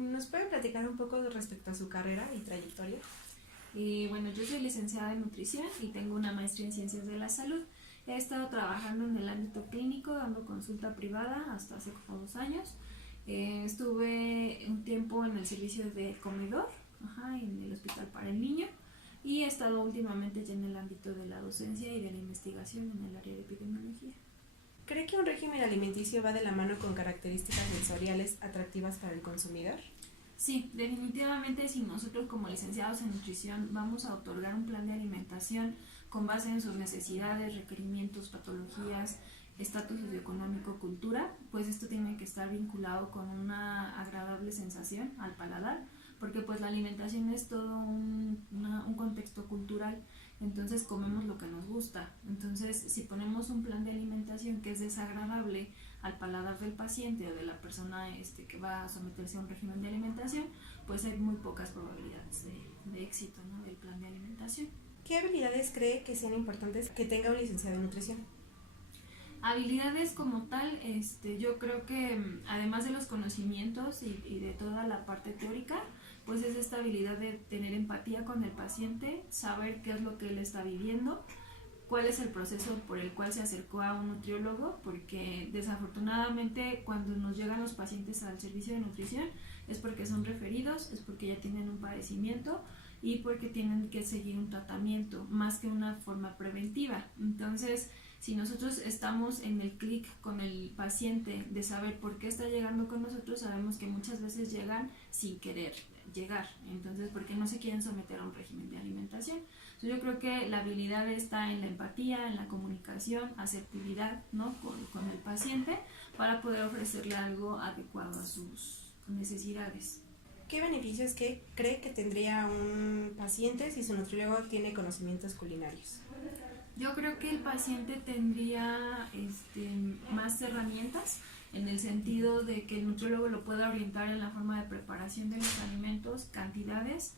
¿Nos pueden platicar un poco respecto a su carrera y trayectoria? Bueno, yo soy licenciada en nutrición y tengo una maestría en ciencias de la salud. He estado trabajando en el ámbito clínico, dando consulta privada hasta hace como 2 años. Estuve un tiempo en el servicio de comedor, en el hospital para el niño, y he estado últimamente ya en el ámbito de la docencia y de la investigación en el área de epidemiología. ¿Cree que un régimen alimenticio va de la mano con características sensoriales atractivas para el consumidor? Sí, definitivamente si nosotros como licenciados en nutrición vamos a otorgar un plan de alimentación con base en sus necesidades, requerimientos, patologías, estatus socioeconómico, cultura, pues esto tiene que estar vinculado con una agradable sensación al paladar, porque pues la alimentación es todo un contexto cultural, entonces comemos lo que nos gusta. Entonces si ponemos un plan de alimentación que es desagradable al paladar del paciente o de la persona que va a someterse a un régimen de alimentación, pues hay muy pocas probabilidades de éxito, ¿no?, del plan de alimentación. ¿Qué habilidades cree que sean importantes que tenga un licenciado en nutrición? Habilidades como tal, yo creo que además de los conocimientos y de toda la parte teórica, pues es esta habilidad de tener empatía con el paciente, saber qué es lo que él está viviendo, cuál es el proceso por el cual se acercó a un nutriólogo, porque desafortunadamente cuando nos llegan los pacientes al servicio de nutrición es porque son referidos, es porque ya tienen un padecimiento y porque tienen que seguir un tratamiento más que una forma preventiva. Entonces, si nosotros estamos en el clic con el paciente de saber por qué está llegando con nosotros, sabemos que muchas veces llegan sin querer llegar, entonces porque no se quieren someter a un régimen de alimentación. Entonces yo creo que la habilidad está en la empatía, en la comunicación, asertividad, ¿no?, con el paciente para poder ofrecerle algo adecuado a sus necesidades. ¿Qué beneficios cree que tendría un paciente si su nutriólogo tiene conocimientos culinarios? Yo creo que el paciente tendría más herramientas en el sentido de que el nutriólogo lo pueda orientar en la forma de preparación de los alimentos, cantidades,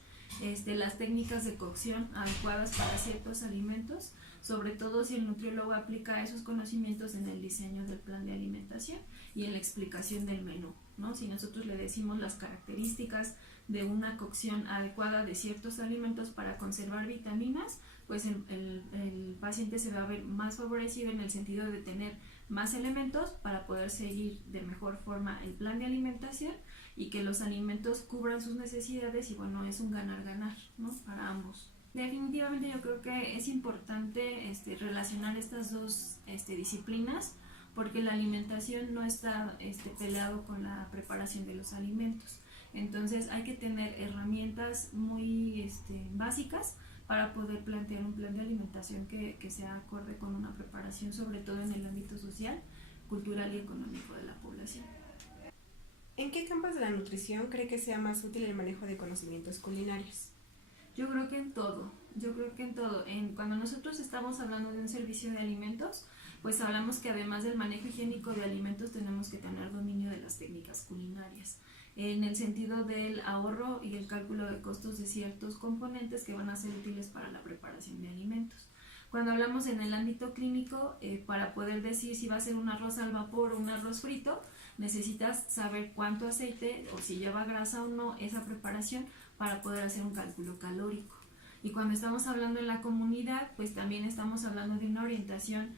las técnicas de cocción adecuadas para ciertos alimentos, sobre todo si el nutriólogo aplica esos conocimientos en el diseño del plan de alimentación y en la explicación del menú, ¿no? Si nosotros le decimos las características de una cocción adecuada de ciertos alimentos para conservar vitaminas, pues el paciente se va a ver más favorecido en el sentido de tener más elementos para poder seguir de mejor forma el plan de alimentación y que los alimentos cubran sus necesidades y bueno, es un ganar-ganar, ¿no?, para ambos. Definitivamente yo creo que es importante relacionar estas dos disciplinas porque la alimentación no está peleado con la preparación de los alimentos. Entonces hay que tener herramientas muy básicas para poder plantear un plan de alimentación que sea acorde con una preparación, sobre todo en el ámbito social, cultural y económico de la población. ¿En qué campos de la nutrición cree que sea más útil el manejo de conocimientos culinarios? Yo creo que en todo. Cuando nosotros estamos hablando de un servicio de alimentos, pues hablamos que además del manejo higiénico de alimentos tenemos que tener dominio de las técnicas culinarias, en el sentido del ahorro y el cálculo de costos de ciertos componentes que van a ser útiles para la preparación de alimentos. Cuando hablamos en el ámbito clínico, para poder decir si va a ser un arroz al vapor o un arroz frito, necesitas saber cuánto aceite o si lleva grasa o no esa preparación para poder hacer un cálculo calórico. Y cuando estamos hablando en la comunidad, pues también estamos hablando de una orientación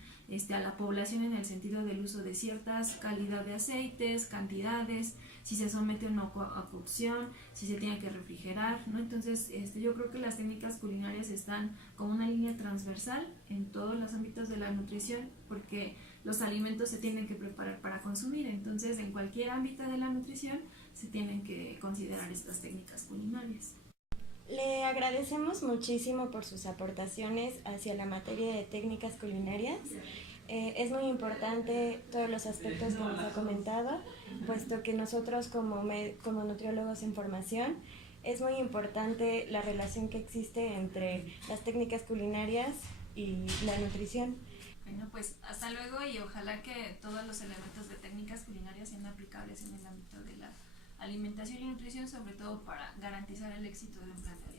a la población en el sentido del uso de ciertas calidad de aceites, cantidades, si se somete o no a cocción, si se tiene que refrigerar, ¿no? Entonces yo creo que las técnicas culinarias están como una línea transversal en todos los ámbitos de la nutrición porque los alimentos se tienen que preparar para consumir, entonces en cualquier ámbito de la nutrición se tienen que considerar estas técnicas culinarias. Le agradecemos muchísimo por sus aportaciones hacia la materia de técnicas culinarias. Es muy importante todos los aspectos que nos ha comentado, puesto que nosotros como nutriólogos en formación, es muy importante la relación que existe entre las técnicas culinarias y la nutrición. Bueno, pues hasta luego y ojalá que todos los elementos de técnicas culinarias sean aplicables en el ámbito de la alimentación y nutrición, sobre todo para garantizar el éxito de un plan de alimentación.